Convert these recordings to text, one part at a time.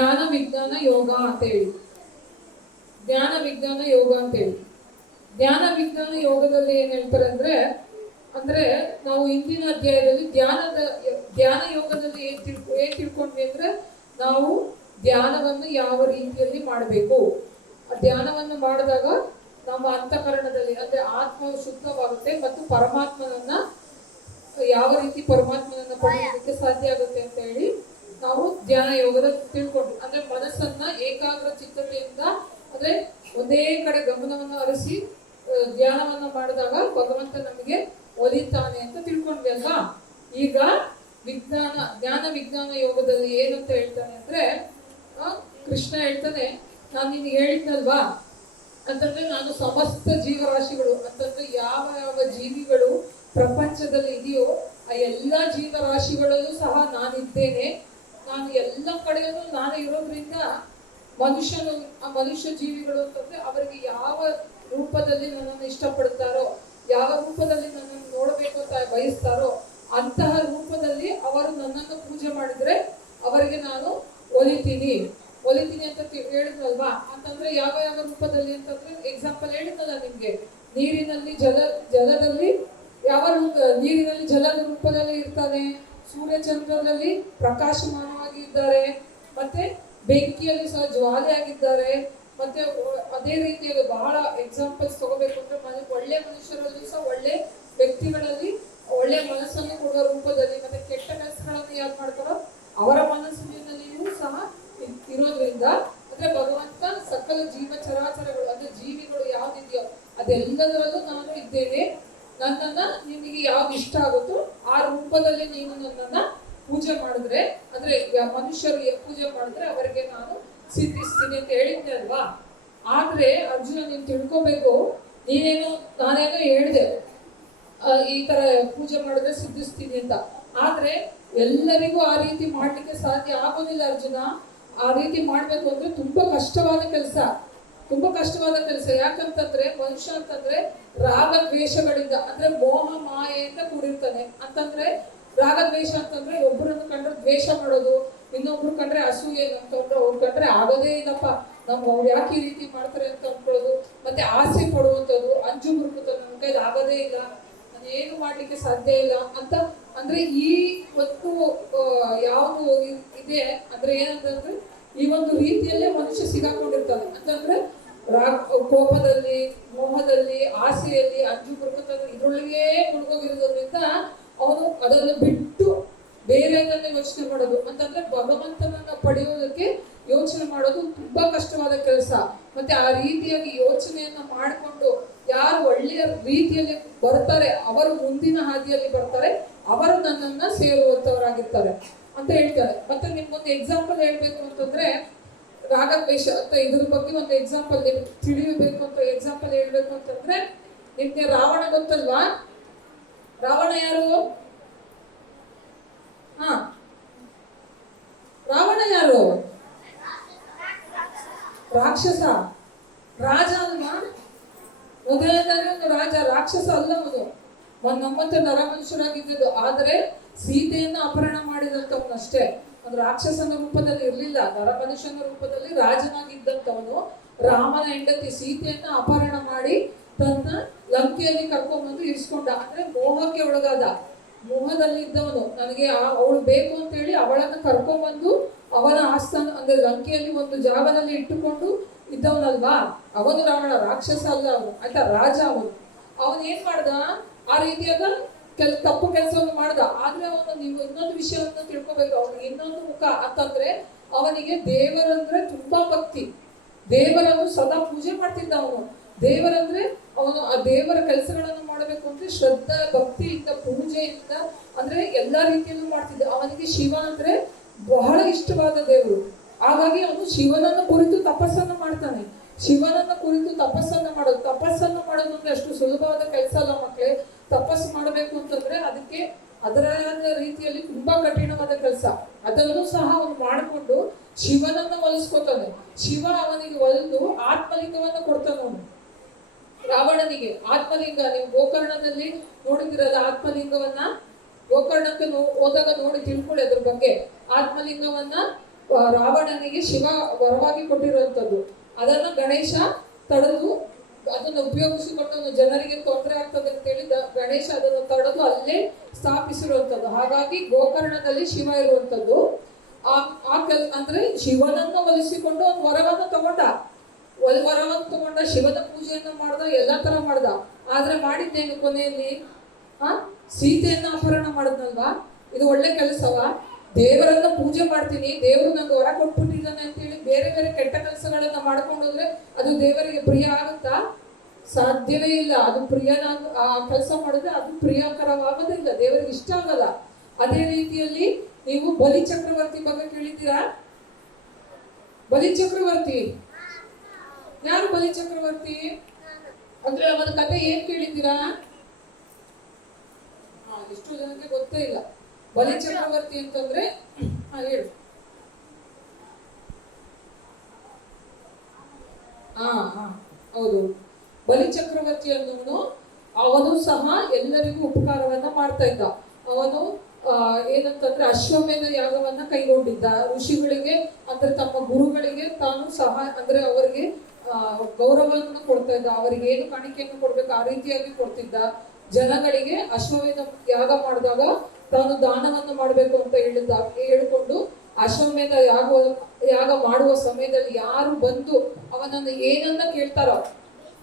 ಜ್ಞಾನ ವಿಜ್ಞಾನ ಯೋಗ ಅಂತೇಳಿ. ಜ್ಞಾನ ವಿಜ್ಞಾನ ಯೋಗ ಅಂತೇಳಿ ಜ್ಞಾನ ವಿಜ್ಞಾನ ಯೋಗದಲ್ಲಿ ಏನ್ ಹೇಳ್ತಾರೆ ಅಂದ್ರೆ ನಾವು ಇಂದಿನ ಅಧ್ಯಾಯದಲ್ಲಿ ಧ್ಯಾನ ಯೋಗದಲ್ಲಿ ಏನ್ ತಿಳ್ಕೊಂಡ್ವಿ ಅಂದ್ರೆ ನಾವು ಧ್ಯಾನವನ್ನು ಯಾವ ರೀತಿಯಲ್ಲಿ ಮಾಡಬೇಕು. ಧ್ಯಾನವನ್ನು ಮಾಡಿದಾಗ ನಮ್ಮ ಅಂತಃಕರಣದಲ್ಲಿ ಅಂದ್ರೆ ಆತ್ಮವು ಶುದ್ಧವಾಗುತ್ತೆ ಮತ್ತು ಪರಮಾತ್ಮನನ್ನ ಯಾವ ರೀತಿ ಪರಮಾತ್ಮನನ್ನ ಪಡೆಯೋದಕ್ಕೆ ಸಾಧ್ಯ ಆಗುತ್ತೆ ಅಂತ ಹೇಳಿ ನಾವು ಧ್ಯಾನ ಯೋಗದ ತಿಳ್ಕೊಂಡ್ವಿ. ಅಂದ್ರೆ ಮನಸ್ಸನ್ನ ಏಕಾಗ್ರ ಚಿತ್ತತೆಯಿಂದ ಅಂದ್ರೆ ಒಂದೇ ಕಡೆ ಗಮನವನ್ನು ಹರಿಸಿ ಧ್ಯಾನವನ್ನ ಮಾಡಿದಾಗ ಭಗವಂತ ನಮಗೆ ಒಲಿತಾನೆ ಅಂತ ತಿಳ್ಕೊಂಡ್ವಿ ಅಲ್ವಾ. ಈಗ ಜ್ಞಾನ ವಿಜ್ಞಾನ ಯೋಗದಲ್ಲಿ ಏನಂತ ಹೇಳ್ತಾನೆ ಅಂದ್ರೆ ಕೃಷ್ಣ ಹೇಳ್ತಾನೆ, ನಾನು ನಿನ್ಗೆ ಹೇಳಿದ್ನಲ್ವಾ ಅಂತಂದ್ರೆ ನಾನು ಸಮಸ್ತ ಜೀವರಾಶಿಗಳು ಅಂತಂದ್ರೆ ಯಾವ ಯಾವ ಜೀವಿಗಳು ಪ್ರಪಂಚದಲ್ಲಿ ಇದೆಯೋ ಆ ಎಲ್ಲ ಜೀವರಾಶಿಗಳಲ್ಲೂ ಸಹ ನಾನಿದ್ದೇನೆ. ನಾನು ಎಲ್ಲ ಕಡೆಯಲ್ಲೂ ನಾನು ಇರೋದ್ರಿಂದ ಮನುಷ್ಯ ಜೀವಿಗಳು ಅಂತಂದ್ರೆ ಅವರಿಗೆ ಯಾವ ರೂಪದಲ್ಲಿ ನನ್ನನ್ನು ಇಷ್ಟಪಡ್ತಾರೋ, ಯಾವ ರೂಪದಲ್ಲಿ ನನ್ನನ್ನು ನೋಡಬೇಕು ಅಂತ ಬಯಸ್ತಾರೋ ಅಂತಹ ರೂಪದಲ್ಲಿ ಅವರು ನನ್ನನ್ನು ಪೂಜೆ ಮಾಡಿದ್ರೆ ಅವರಿಗೆ ನಾನು ಒಲಿತೀನಿ ಅಂತ ಹೇಳಿದ್ನಲ್ವಾ. ಅಂತಂದ್ರೆ ಯಾವ ಯಾವ ರೂಪದಲ್ಲಿ ಅಂತಂದ್ರೆ ಎಕ್ಸಾಂಪಲ್ ಹೇಳಿದ್ನಲ್ಲ ನಿಮ್ಗೆ, ನೀರಿನಲ್ಲಿ ಜಲದಲ್ಲಿ ಯಾವ ನೀರಿನಲ್ಲಿ ಜಲದ ರೂಪದಲ್ಲಿ ಇರ್ತಾನೆ, ಸೂರ್ಯಚಂದ್ರದಲ್ಲಿ ಪ್ರಕಾಶಮಾನವಾಗಿ ಇದ್ದಾರೆ, ಮತ್ತೆ ಬೆಂಕಿಯಲ್ಲಿ ಸಹ ಜ್ವಾಲೆ ಆಗಿದ್ದಾರೆ. ಮತ್ತೆ ಅದೇ ರೀತಿಯಾಗಿ ಬಹಳ ಎಕ್ಸಾಂಪಲ್ಸ್ ತಗೋಬೇಕು ಅಂದ್ರೆ ಒಳ್ಳೆ ಮನುಷ್ಯರಲ್ಲಿ ಸಹ ಒಳ್ಳೆ ವ್ಯಕ್ತಿಗಳಲ್ಲಿ ಒಳ್ಳೆ ಮನಸ್ಸನ್ನು ಕೊಡುವ ರೂಪದಲ್ಲಿ, ಮತ್ತೆ ಕೆಟ್ಟ ಕೆಲಸಗಳನ್ನು ಯಾರು ಮಾಡ್ತಾರೋ ಅವರ ಮನಸ್ಸಿನಲ್ಲಿಯೂ ಸಹ ಇರೋದ್ರಿಂದ ಅಂದ್ರೆ ಭಗವಂತ ಸಕಲ ಜೀವ ಚರಾಚರಗಳು ಅಂದ್ರೆ ಜೀವಿಗಳು ಯಾವ್ದಿದೆಯೋ ಅದೆಲ್ಲದರಲ್ಲೂ ನಾನು ಇದ್ದೇನೆ. ನನ್ನನ್ನ ನಿಮಗೆ ಯಾವ್ದು ಇಷ್ಟ ಆಗುತ್ತೋ ಆ ರೂಪದಲ್ಲಿ ನೀನು ನನ್ನನ್ನ ಪೂಜೆ ಮಾಡಿದ್ರೆ ಅಂದ್ರೆ ಮನುಷ್ಯರು ಪೂಜೆ ಮಾಡಿದ್ರೆ ಅವರಿಗೆ ನಾನು ಸಿದ್ಧಿಸ್ತೀನಿ ಅಂತ ಹೇಳಿದ್ದೆ ಅಲ್ವಾ. ಆದ್ರೆ ಅರ್ಜುನ ನೀನ್ ತಿಳ್ಕೋಬೇಕು, ನಾನೇನೋ ಹೇಳಿದೆ ಈ ತರ ಪೂಜೆ ಮಾಡಿದ್ರೆ ಸಿದ್ಧಿಸ್ತೀನಿ ಅಂತ, ಆದ್ರೆ ಎಲ್ಲರಿಗೂ ಆ ರೀತಿ ಮಾಡ್ಲಿಕ್ಕೆ ಸಾಧ್ಯ ಆಗೋದಿಲ್ಲ ಅರ್ಜುನ. ಆ ರೀತಿ ಮಾಡ್ಬೇಕು ಅಂದ್ರೆ ತುಂಬಾ ಕಷ್ಟವಾದ ಕೆಲಸ. ಯಾಕಂತಂದ್ರೆ ಮನುಷ್ಯ ಅಂತಂದ್ರೆ ರಾಗ ದ್ವೇಷಗಳಿಂದ ಅಂದ್ರೆ ಮೋಹ ಮಾಯೆಯಿಂದ ಕೂಡಿರ್ತಾನೆ. ಅಂತಂದ್ರೆ ರಾಗ ದ್ವೇಷ ಅಂತಂದ್ರೆ ಒಬ್ಬರನ್ನು ಕಂಡ್ರೆ ದ್ವೇಷ ಮಾಡೋದು, ಇನ್ನೊಬ್ರು ಕಂಡ್ರೆ ಅಸೂಯೆ, ಅವ್ರು ಕಂಡ್ರೆ ಆಗೋದೇ ಇಲ್ಲಪ್ಪ ಅವ್ರು ಯಾಕೆ ಈ ರೀತಿ ಮಾಡ್ತಾರೆ ಅಂತ ಅನ್ಕೊಳ್ಳೋದು, ಮತ್ತೆ ಆಸೆ ಪಡುವಂಥದ್ದು, ಅಂಜು ಬುರುಕುತ್ತದೆ, ನನ್ನ ಕೈಲಿ ಆಗೋದೇ ಇಲ್ಲ, ನಾನು ಏನು ಮಾಡ್ಲಿಕ್ಕೆ ಸಾಧ್ಯ ಇಲ್ಲ ಅಂತ. ಅಂದ್ರೆ ಈ ಒಂದು ಯಾವುದು ಇದೆ ಅಂದ್ರೆ ಏನಂತಂದ್ರೆ ಈ ಒಂದು ರೀತಿಯಲ್ಲೇ ಮನುಷ್ಯ ಸಿಗಾಕೊಂಡಿರ್ತಾನೆ. ಅಂತಂದ್ರೆ ಕೋಪದಲ್ಲಿ, ಮೋಹದಲ್ಲಿ, ಆಸೆಯಲ್ಲಿ, ಅಂಜು ಬುರುಕುತ್ತದೆ, ಇದ್ರೊಳಗೆ ಮುಳುಗೋಗಿರೋದ್ರಿಂದ ಅವನು ಅದನ್ನು ಬಿಟ್ಟು ಬೇರೆದನ್ನೇ ಯೋಚನೆ ಮಾಡೋದು. ಅಂತಂದ್ರೆ ಭಗವಂತನನ್ನ ಪಡೆಯೋದಕ್ಕೆ ಯೋಚನೆ ಮಾಡೋದು ತುಂಬಾ ಕಷ್ಟವಾದ ಕೆಲಸ. ಮತ್ತೆ ಆ ರೀತಿಯಾಗಿ ಯೋಚನೆಯನ್ನ ಮಾಡಿಕೊಂಡು ಯಾರು ಒಳ್ಳೆಯ ರೀತಿಯಲ್ಲಿ ಬರ್ತಾರೆ ಅವರು ಮುಂದಿನ ಹಾದಿಯಲ್ಲಿ ಬರ್ತಾರೆ, ಅವರು ನನ್ನನ್ನ ಸೇರುವಂತವರಾಗಿರ್ತಾರೆ ಅಂತ ಹೇಳ್ತಾರೆ. ಮತ್ತೆ ನಿಮ್ಗೊಂದು ಎಕ್ಸಾಂಪಲ್ ಹೇಳ್ಬೇಕು ಅಂತಂದ್ರೆ ರಾಗದ್ವೇಷ ಅಂತ ಇದ್ರ ಬಗ್ಗೆ ಒಂದು ಎಕ್ಸಾಂಪಲ್ ನಿಮ್ಗೆ ತಿಳಿಯಬೇಕು ಅಂತ ಎಕ್ಸಾಂಪಲ್ ಹೇಳ್ಬೇಕು ಅಂತಂದ್ರೆ ನಿಮ್ಗೆ ರಾವಣ ಗೊತ್ತಲ್ವಾ? ರಾವಣ ಯಾರು? ರಾವಣ ಯಾರು? ರಾಕ್ಷಸ, ರಾಜ ಅಲ್ವಾ? ಮೊದಲನೇದಾಗಿ ಒಂದು ರಾಜ, ರಾಕ್ಷಸ ಅಲ್ಲ. ನಮ್ಮಂತೆ ನರ ಮನುಷ್ಯರಾಗಿದ್ದು, ಆದರೆ ಸೀತೆಯನ್ನ ಅಪಹರಣ ಮಾಡಿದಂತವನಷ್ಟೇ. ಒಂದು ರಾಕ್ಷಸನ ರೂಪದಲ್ಲಿ ಇರ್ಲಿಲ್ಲ, ನರ ಮನುಷ್ಯನ ರೂಪದಲ್ಲಿ ರಾಜನಾಗಿದ್ದಂಥವನು ರಾಮನ ಹೆಂಡತಿ ಸೀತೆಯನ್ನ ಅಪಹರಣ ಮಾಡಿ ತನ್ನ ಲಂಕೆಯಲ್ಲಿ ಕರ್ಕೊಂಡ್ಬಂದು ಇರಿಸ್ಕೊಂಡ. ಅಂದ್ರೆ ಮೋಹಕ್ಕೆ ಒಳಗಾದ, ಮೋಹದಲ್ಲಿ ಇದ್ದವನು. ನನಗೆ ಅವಳು ಬೇಕು ಅಂತ ಹೇಳಿ ಅವಳನ್ನು ಕರ್ಕೊಂಡ್ಬಂದು ಅವನ ಆಸ್ಥಾನ ಅಂದ್ರೆ ಲಂಕೆಯಲ್ಲಿ ಒಂದು ಜಾಗದಲ್ಲಿ ಇಟ್ಟುಕೊಂಡು ಇದ್ದವನಲ್ವಾ ಅವನು ರಾವಣ. ರಾಕ್ಷಸ ಅಲ್ಲ ಅವನು, ಆಯ್ತಾ, ರಾಜ ಅವನು ಏನ್ ಮಾಡ್ದ? ಆ ರೀತಿಯಾದ ತಪ್ಪು ಕೆಲಸವನ್ನು ಮಾಡ್ದ. ಆದ್ರೆ ನೀವು ಇನ್ನೊಂದು ವಿಷಯವನ್ನು ತಿಳ್ಕೊಬೇಕು. ಅವನಿಗೆ ಇನ್ನೊಂದು ಮುಖ ಅಂತಂದ್ರೆ ಅವನಿಗೆ ದೇವರಂದ್ರೆ ತುಂಬಾ ಭಕ್ತಿ, ದೇವರನ್ನು ಸದಾ ಪೂಜೆ ಮಾಡ್ತಿದ್ದ ಅವನು. ದೇವರಂದ್ರೆ ಅವನು ಆ ದೇವರ ಕೆಲಸಗಳನ್ನು ಮಾಡಬೇಕು ಅಂದ್ರೆ ಶ್ರದ್ಧಾ ಭಕ್ತಿಯಿಂದ ಪೂಜೆಯಿಂದ ಅಂದ್ರೆ ಎಲ್ಲಾ ರೀತಿಯಲ್ಲೂ ಮಾಡ್ತಿದ್ದ. ಅವನಿಗೆ ಶಿವ ಅಂದ್ರೆ ಬಹಳ ಇಷ್ಟವಾದ ದೇವರು. ಹಾಗಾಗಿ ಅವನು ಶಿವನನ್ನು ಕುರಿತು ತಪಸ್ಸನ್ನು ಮಾಡ್ತಾನೆ. ಶಿವನನ್ನು ಕುರಿತು ತಪಸ್ಸನ್ನು ಮಾಡೋದು ಅಂದ್ರೆ ಅಷ್ಟು ಸುಲಭವಾದ ಕೆಲಸ ಅಲ್ಲ ಮಕ್ಕಳೇ. ತಪಸ್ಸು ಮಾಡಬೇಕು ಅಂತಂದ್ರೆ ಅದಕ್ಕೆ ಅದರ ರೀತಿಯಲ್ಲಿ ತುಂಬಾ ಕಠಿಣವಾದ ಕೆಲಸ. ಅದನ್ನು ಸಹ ಅವನು ಮಾಡಿಕೊಂಡು ಶಿವನನ್ನು ಒಲಿಸ್ಕೊತಾನೆ. ಶಿವ ಅವನಿಗೆ ಒಲಿದು ಆತ್ಮಲಿಂಗವನ್ನು ಕೊಡ್ತಾನೆ ಅವನು ರಾವಣನಿಗೆ. ಆತ್ಮಲಿಂಗ ನೀವು ಗೋಕರ್ಣದಲ್ಲಿ ನೋಡಿದಿರಲ್ಲ ಆತ್ಮಲಿಂಗವನ್ನ. ಗೋಕರ್ಣಕ್ಕೆ ಹೋದಾಗ ನೋಡಿ ತಿಳ್ಕೊಳ್ಳಿ ಅದ್ರ ಬಗ್ಗೆ. ಆತ್ಮಲಿಂಗವನ್ನ ರಾವಣನಿಗೆ ಶಿವ ವರವಾಗಿ ಕೊಟ್ಟಿರುವಂಥದ್ದು. ಅದನ್ನ ಗಣೇಶ ತಡೆದು ಅದನ್ನು ಉಪಯೋಗಿಸಿಕೊಂಡು ಜನರಿಗೆ ತೊಂದರೆ ಆಗ್ತದೆ ಅಂತೇಳಿ ಗಣೇಶ ಅದನ್ನು ತಡೆದು ಅಲ್ಲೇ ಸ್ಥಾಪಿಸಿರುವಂಥದ್ದು. ಹಾಗಾಗಿ ಗೋಕರ್ಣದಲ್ಲಿ ಶಿವ ಇರುವಂಥದ್ದು. ಅಂದ್ರೆ ಶಿವನನ್ನು ಒಲಿಸಿಕೊಂಡು ಒಂದು ವರವನ್ನು ತಗೊಂಡ, ಶಿವನ ಪೂಜೆಯನ್ನು ಮಾಡ್ದ, ಎಲ್ಲಾ ತರ ಮಾಡ್ದ. ಆದ್ರೆ ಮಾಡಿದ್ದೇನು ಕೊನೆಯಲ್ಲಿ? ಸೀತೆಯನ್ನ ಅಪಹರಣ ಮಾಡಿದ್ನಲ್ವಾ? ಇದು ಒಳ್ಳೆ ಕೆಲಸವಾ? ದೇವರನ್ನ ಪೂಜೆ ಮಾಡ್ತೀನಿ, ದೇವರು ನಂಗೆ ವರ ಕೊಟ್ಬಿಟ್ಟಿದ್ದಾನೆ ಅಂತೇಳಿ ಬೇರೆ ಬೇರೆ ಕೆಟ್ಟ ಕೆಲಸಗಳನ್ನ ಮಾಡ್ಕೊಂಡೋದ್ರೆ ಅದು ದೇವರಿಗೆ ಪ್ರಿಯ ಆಗುತ್ತಾ? ಸಾಧ್ಯವೇ ಇಲ್ಲ. ಅದು ಆ ಕೆಲಸ ಮಾಡಿದ್ರೆ ಅದು ಪ್ರಿಯಕರವಾಗೋದಿಲ್ಲ, ದೇವರಿಗೆ ಇಷ್ಟ ಆಗಲ್ಲ. ಅದೇ ರೀತಿಯಲ್ಲಿ ನೀವು ಬಲಿ ಚಕ್ರವರ್ತಿ ಬಗ್ಗೆ ಕೇಳಿದ್ದೀರಾ? ಬಲಿ ಚಕ್ರವರ್ತಿ ಯಾರು? ಬಲಿ ಚಕ್ರವರ್ತಿ ಅಂದ್ರೆ ಅವನ ಕಥೆ ಏನ್ ಕೇಳಿದ್ದೀರಾ? ಎಷ್ಟೋ ಜನಕ್ಕೆ ಗೊತ್ತೇ ಇಲ್ಲ. ಬಲಿ ಚಕ್ರವರ್ತಿ ಅಂತಂದ್ರೆ ಹೇಳು. ಹೌದು, ಬಲಿ ಚಕ್ರವರ್ತಿ ಅನ್ನೋನು ಅವನು ಸಹ ಎಲ್ಲರಿಗೂ ಉಪಕಾರವನ್ನ ಮಾಡ್ತಾ ಇದ್ದ. ಅವನು ಏನಂತಂದ್ರೆ ಅಶ್ವಮೇಧ ಯಾಗವನ್ನ ಕೈಗೊಂಡಿದ್ದ. ಋಷಿಗಳಿಗೆ ಅಂದ್ರೆ ತಮ್ಮ ಗುರುಗಳಿಗೆ ತಾನು ಸಹ ಅಂದ್ರೆ ಅವರಿಗೆ ಗೌರವವನ್ನು ಕೊಡ್ತಾ ಇದ್ದ. ಅವರಿಗೆ ಏನು ಕಾಣಿಕೆಯನ್ನು ಕೊಡ್ಬೇಕು ಆ ರೀತಿಯಾಗಿ ಕೊಡ್ತಿದ್ದ. ಜನಗಳಿಗೆ ಅಶ್ವಮೇಧ ಯಾಗ ಮಾಡಿದಾಗ ತಾನು ದಾನವನ್ನು ಮಾಡಬೇಕು ಅಂತ ಹೇಳಿಕೊಂಡು ಅಶ್ವಮೇಧ ಯಾಗ ಮಾಡುವ ಸಮಯದಲ್ಲಿ ಯಾರು ಬಂದು ಅವನನ್ನು ಏನನ್ನ ಕೇಳ್ತಾರೋ,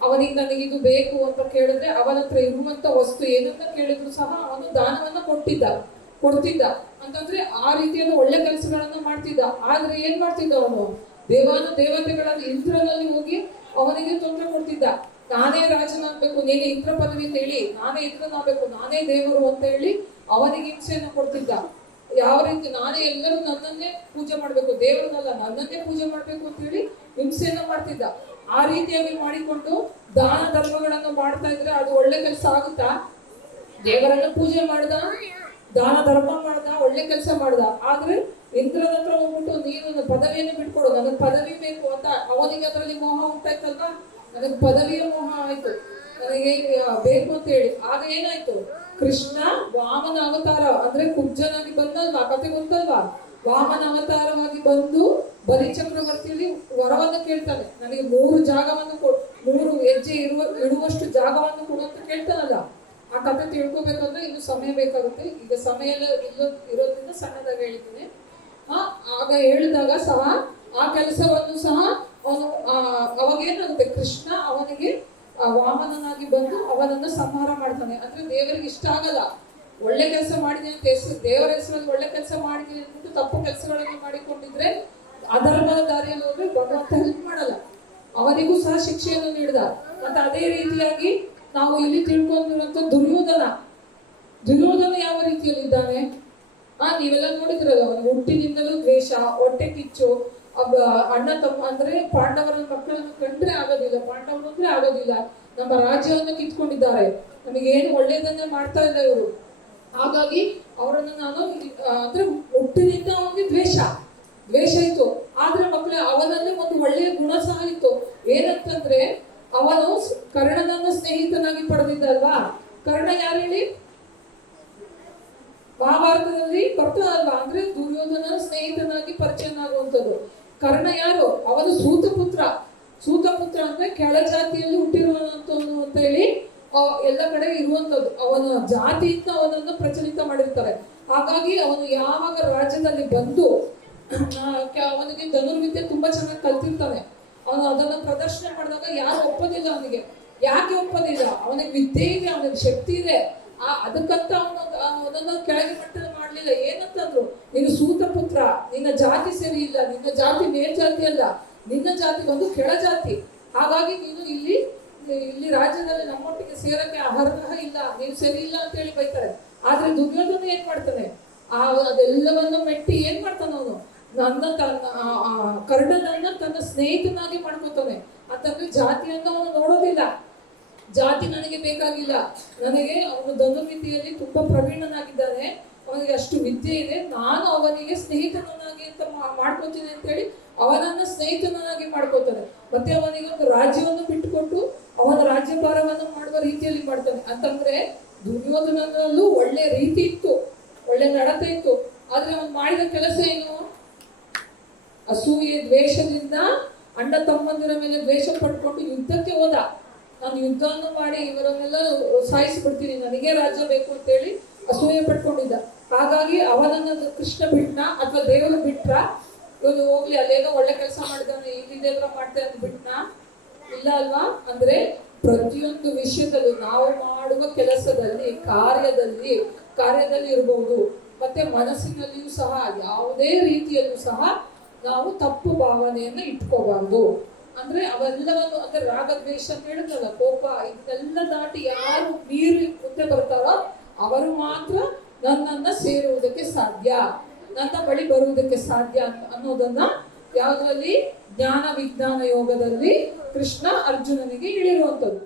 ಅವನಿಗೆ ನನಗೆ ಇದು ಬೇಕು ಅಂತ ಕೇಳಿದ್ರೆ ಅವನ ಹತ್ರ ಇರುವಂತ ವಸ್ತು ಏನನ್ನ ಕೇಳಿದ್ರು ಸಹ ಅವನು ದಾನವನ್ನ ಕೊಡ್ತಿದ್ದ ಅಂತಂದ್ರೆ ಆ ರೀತಿಯಾದ ಒಳ್ಳೆ ಕೆಲಸಗಳನ್ನ ಮಾಡ್ತಿದ್ದ. ಆದ್ರೆ ಏನ್ ಮಾಡ್ತಿದ್ದ ಅವನು? ದೇವತೆಗಳ ಇಂದ್ರನಲ್ಲಿ ಹೋಗಿ ಅವನಿಗೆ ತೊಂದರೆ ಕೊಡ್ತಿದ್ದ. ನಾನೇ ರಾಜನಾಗ್ಬೇಕು, ನೀನು ಇಂದ್ರ ಪದವಿ ಅಂತ ಹೇಳಿ, ನಾನೇ ಇಂದ್ರನಾಗ್ಬೇಕು, ನಾನೇ ದೇವರು ಅಂತ ಹೇಳಿ ಅವನಿಗೆ ಹಿಂಸೆಯನ್ನು ಕೊಡ್ತಿದ್ದ. ಯಾವ ರೀತಿ? ನಾನೇ ಎಲ್ಲರೂ ನನ್ನನ್ನೇ ಪೂಜೆ ಮಾಡ್ಬೇಕು, ದೇವರನ್ನಲ್ಲ ನನ್ನನ್ನೇ ಪೂಜೆ ಮಾಡ್ಬೇಕು ಅಂತ ಹೇಳಿ ಹಿಂಸೆಯನ್ನ ಮಾಡ್ತಿದ್ದ. ಆ ರೀತಿಯಾಗಿ ಮಾಡಿಕೊಂಡು ದಾನ ಧರ್ಮಗಳನ್ನು ಮಾಡ್ತಾ ಇದ್ರೆ ಅದು ಒಳ್ಳೆ ಕೆಲಸ ಆಗುತ್ತಾ? ದೇವರನ್ನ ಪೂಜೆ ಮಾಡ್ದ, ದಾನ ಧರ್ಮ ಮಾಡ್ದ, ಒಳ್ಳೆ ಕೆಲಸ ಮಾಡ್ದ. ಆದ್ರೆ ಇಂದ್ರನ ಹತ್ರ ಹೋಗ್ಬಿಟ್ಟು ನೀನು ಪದವಿಯನ್ನು ಬಿಟ್ಕೊಡು, ನನಗೆ ಪದವಿ ಬೇಕು ಅಂತ ಅವನಿಗೆ ಅದರಲ್ಲಿ ಮೋಹ ಉಂಟಾಯ್ತಲ್ವಾ? ನನಗೆ ಪದವಿಯ ಮೋಹ ಆಯ್ತು, ನನಗೆ ಬೇಕು ಅಂತ ಹೇಳಿ. ಆಗ ಏನಾಯ್ತು? ಕೃಷ್ಣ ವಾಮನ ಅವತಾರ ಅಂದ್ರೆ ಕುಬ್ಜನಾಗಿ ಬಂದಲ್ವಾ? ಕತೆ ಗೊತ್ತಲ್ವಾ? ವಾಮನ ಅವತಾರವಾಗಿ ಬಂದು ಬಲಿ ಚಕ್ರವರ್ತಿಯಲ್ಲಿ ವರವನ್ನು ಕೇಳ್ತಾನೆ. ನನಗೆ 3 ಜಾಗವನ್ನು 3 ಹೆಜ್ಜೆ ಇಡುವಷ್ಟು ಜಾಗವನ್ನು ಕೊಡು ಅಂತ ಕೇಳ್ತಾನಲ್ಲ. ಆ ಕಥೆ ತಿಳ್ಕೊಬೇಕಂದ್ರೆ ಇನ್ನು ಸಮಯ ಬೇಕಾಗುತ್ತೆ. ಈಗ ಸಮಯ ಇರೋದ್ರಿಂದ ಸಣ್ಣದಾಗಿ ಹೇಳ್ತೀನಿ. ಆಗ ಹೇಳಿದಾಗ ಸಹ ಆ ಕೆಲಸವನ್ನು ಸಹ ಅವನು ಅವಾಗೇನಾಗುತ್ತೆ? ಕೃಷ್ಣ ಅವನಿಗೆ ವಾಮನನಾಗಿ ಬಂದು ಅವನನ್ನ ಸಂಹಾರ ಮಾಡ್ತಾನೆ. ಅಂದ್ರೆ ದೇವರಿಗೆ ಇಷ್ಟ ಆಗಲ್ಲ. ಒಳ್ಳೆ ಕೆಲಸ ಮಾಡಿದೆ ಅಂತ ದೇವರ ಹೆಸರಲ್ಲಿ ಒಳ್ಳೆ ಕೆಲಸ ಮಾಡಿದೆ ಅಂದ್ಬಿಟ್ಟು ತಪ್ಪು ಕೆಲಸಗಳನ್ನು ಮಾಡಿಕೊಂಡಿದ್ರೆ ಅಧರ್ಮದ ದಾರಿಯಲ್ಲಿ ಹೋದ್ರೆ ಭಗವಂತ ಹೆಲ್ಪ್ ಮಾಡಲ್ಲ, ಅವನಿಗೂ ಸಹ ಶಿಕ್ಷೆಯನ್ನು ನೀಡಿದ. ಮತ್ತೆ ಅದೇ ರೀತಿಯಾಗಿ ನಾವು ಇಲ್ಲಿ ತಿಳ್ಕೊಂಡಿರುವಂತ ದುರ್ಯೋಧನ ಯಾವ ರೀತಿಯಲ್ಲಿ ಇದ್ದಾನೆ? ನೀವೆಲ್ಲ ನೋಡಿದ್ರಲ್ಲ, ಅವನಿಗೆ ಹುಟ್ಟಿನಿಂದಲೂ ದ್ವೇಷ, ಹೊಟ್ಟೆ ಕಿಚ್ಚು, ಅಣ್ಣ ತಮ್ಮ ಅಂದ್ರೆ ಪಾಂಡವರ ಮಕ್ಕಳನ್ನು ಕಂಡ್ರೆ ಆಗೋದಿಲ್ಲ, ಪಾಂಡವರು ಅಂದ್ರೆ ಆಗೋದಿಲ್ಲ. ನಮ್ಮ ರಾಜ್ಯವನ್ನು ಕಿತ್ಕೊಂಡಿದ್ದಾರೆ, ನಮಗೇನು ಒಳ್ಳೇದನ್ನೇ ಮಾಡ್ತಾ ಇಲ್ಲ ಇವರು. ಹಾಗಾಗಿ ಅವರನ್ನು ನಾನು ಅಂದ್ರೆ ಹುಟ್ಟಿನಿಂದ ಅವನಿಗೆ ದ್ವೇಷ ಇತ್ತು. ಆದ್ರೆ ಮಕ್ಕಳೇ ಅವನಲ್ಲಿ ಒಂದು ಒಳ್ಳೆಯ ಗುಣ ಸಹ ಇತ್ತು. ಏನಂತಂದ್ರೆ ಅವನು ಕರ್ಣನನ್ನು ಸ್ನೇಹಿತನಾಗಿ ಪಡೆದಿದ್ದಲ್ವಾ? ಕರ್ಣ ಯಾರು ಹೇಳಿ? ಮಹಾಭಾರತದಲ್ಲಿ ಬರ್ತಾನಲ್ವಾ? ಅಂದ್ರೆ ದುರ್ಯೋಧನ ಸ್ನೇಹಿತನಾಗಿ ಪರಿಚಯನಾಗುವಂಥದ್ದು. ಕರ್ಣ ಯಾರು? ಅವನು ಸೂತಪುತ್ರ ಅಂದ್ರೆ ಕೆಳಜಾತಿಯಲ್ಲಿ ಹುಟ್ಟಿರುವಂತವನು ಅಂತ ಹೇಳಿ ಎಲ್ಲ ಕಡೆ ಇರುವಂತದ್ದು. ಅವನ ಜಾತಿಯಿಂದ ಅವನನ್ನು ಪ್ರಚಲಿತ ಮಾಡಿರ್ತಾರೆ. ಹಾಗಾಗಿ ಅವನು ಯಾವಾಗ ರಾಜ್ಯದಲ್ಲಿ ಬಂದು ಅವನಿಗೆ ಧನುರ್ವಿದ್ಯೆ ತುಂಬಾ ಚೆನ್ನಾಗಿ ಕಲ್ತಿರ್ತಾನೆ. ಅವನು ಅದನ್ನ ಪ್ರದರ್ಶನ ಮಾಡಿದಾಗ ಯಾರು ಒಪ್ಪೋದಿಲ್ಲ ಅವನಿಗೆ. ಯಾಕೆ ಒಪ್ಪೋದಿಲ್ಲ? ಅವನಿಗೆ ವಿದ್ಯೆ ಇದೆ, ಅವನಿಗೆ ಶಕ್ತಿ ಇದೆ. ಅದಕ್ಕಂತ ಅದನ್ನ ಕೆಳಗೆ ಮಟ್ಟದಲ್ಲಿ ಮಾಡ್ಲಿಲ್ಲ. ಏನಂತಂದ್ರು? ನೀನು ಸೂತಪುತ್ರ, ನಿನ್ನ ಜಾತಿ ಸರಿ ಇಲ್ಲ, ನಿನ್ನ ಜಾತಿ ಮೇಲ್ಜಾತಿ ಅಲ್ಲ, ನಿನ್ನ ಜಾತಿ ಒಂದು ಕೆಳಜಾತಿ. ಹಾಗಾಗಿ ನೀನು ಇಲ್ಲಿ ರಾಜ್ಯದಲ್ಲಿ ನಮ್ಮೊಟ್ಟಿಗೆ ಸೇರಕ್ಕೆ ಅರ್ಹ ಇಲ್ಲ, ನೀನು ಸರಿ ಇಲ್ಲ ಅಂತ ಹೇಳಿ ಬೈತಾರೆ. ಆದ್ರೆ ದುರ್ಯೋಧನ ಏನ್ ಮಾಡ್ತಾನೆ? ಅದೆಲ್ಲವನ್ನು ಮೆಟ್ಟಿ ಏನ್ ಮಾಡ್ತಾನ ಅವನು? ಕರ್ಣನನ್ನ ತನ್ನ ಸ್ನೇಹಿತನಾಗಿ ಮಾಡ್ಕೋತಾನೆ. ಅಂತಂದ್ರೆ ಜಾತಿಯನ್ನು ಅವನು ನೋಡೋದಿಲ್ಲ. ಜಾತಿ ನನಗೆ ಬೇಕಾಗಿಲ್ಲ, ನನಗೆ ಅವನು ಧನುರ್ವಿದ್ಯೆಯಲ್ಲಿ ತುಂಬಾ ಪ್ರವೀಣನಾಗಿದ್ದಾನೆ, ಅವನಿಗೆ ಅಷ್ಟು ವಿದ್ಯೆ ಇದೆ, ನಾನು ಅವನಿಗೆ ಸ್ನೇಹಿತನಾಗಿ ಅಂತ ಮಾಡ್ಕೋತೀನಿ ಅಂತ ಹೇಳಿ ಅವನನ್ನ ಸ್ನೇಹಿತನಾಗಿ ಮಾಡ್ಕೋತಾನೆ. ಮತ್ತೆ ಅವನಿಗೆ ಒಂದು ರಾಜ್ಯವನ್ನು ಬಿಟ್ಟುಕೊಟ್ಟು ಅವನ ರಾಜ್ಯಭಾರವನ್ನು ಮಾಡುವ ರೀತಿಯಲ್ಲಿ ಮಾಡ್ತಾನೆ. ಅಂತಂದ್ರೆ ದುರ್ಯೋಧನಲ್ಲೂ ಒಳ್ಳೆ ರೀತಿ ಇತ್ತು, ಒಳ್ಳೆ ನಡತೆ ಇತ್ತು. ಆದ್ರೆ ಅವನು ಮಾಡಿದ ಕೆಲಸ ಏನು? ಅಸೂಯೆ ದ್ವೇಷದಿಂದ ಅಣ್ಣ ತಮ್ಮಂದಿರ ಮೇಲೆ ದ್ವೇಷ ಪಡ್ಕೊಂಡು ಯುದ್ಧಕ್ಕೆ ಹೋದ. ನಾನು ಯುದ್ಧವನ್ನು ಮಾಡಿ ಇವರನ್ನೆಲ್ಲ ಸಾಯಿಸಿಬಿಡ್ತೀನಿ, ನನಗೇ ರಾಜ್ಯ ಬೇಕು ಅಂತೇಳಿ ಅಸೂಯೆ ಪಡ್ಕೊಂಡಿದ್ದ. ಹಾಗಾಗಿ ಅವನನ್ನ ಕೃಷ್ಣ ಬಿಟ್ನ ಅಥವಾ ದೇವರು ಬಿಟ್ರ? ಇವನು ಹೋಗ್ಲಿ ಅಲ್ಲೇನೋ ಒಳ್ಳೆ ಕೆಲಸ ಮಾಡಿದಾನೆ, ಇಲ್ಲಿದೇವ್ರ ಮಾಡ್ತೇನೆ ಅಂತ ಬಿಟ್ನ? ಇಲ್ಲ ಅಲ್ವಾ? ಅಂದ್ರೆ ಪ್ರತಿಯೊಂದು ವಿಷಯದಲ್ಲೂ ನಾವು ಮಾಡುವ ಕೆಲಸದಲ್ಲಿ ಕಾರ್ಯದಲ್ಲಿ ಇರಬಹುದು, ಮತ್ತೆ ಮನಸ್ಸಿನಲ್ಲಿಯೂ ಸಹ ಯಾವುದೇ ರೀತಿಯಲ್ಲೂ ಸಹ ನಾವು ತಪ್ಪು ಭಾವನೆಯನ್ನ ಇಟ್ಕೋಬಾರ್ದು. ಅಂದ್ರೆ ಅವೆಲ್ಲವನ್ನು, ಅಂದ್ರೆ ರಾಗ ದ್ವೇಷ ಅಂತ ಹೇಳಿದ್ರಲ್ಲ, ಕೋಪ, ಇದನ್ನೆಲ್ಲ ದಾಟಿ ಯಾರು ಮೀರಿ ಮುಂದೆ ಬರ್ತಾರೋ ಅವರು ಮಾತ್ರ ನನ್ನನ್ನ ಸೇರುವುದಕ್ಕೆ ಸಾಧ್ಯ, ನನ್ನ ಬಳಿ ಬರುವುದಕ್ಕೆ ಸಾಧ್ಯ ಅನ್ನೋದನ್ನ ಯಾವುದರಲ್ಲಿ? ಜ್ಞಾನ ವಿಜ್ಞಾನ ಯೋಗದಲ್ಲಿ ಕೃಷ್ಣ ಅರ್ಜುನನಿಗೆ ಹೇಳಿರುವಂಥದ್ದು.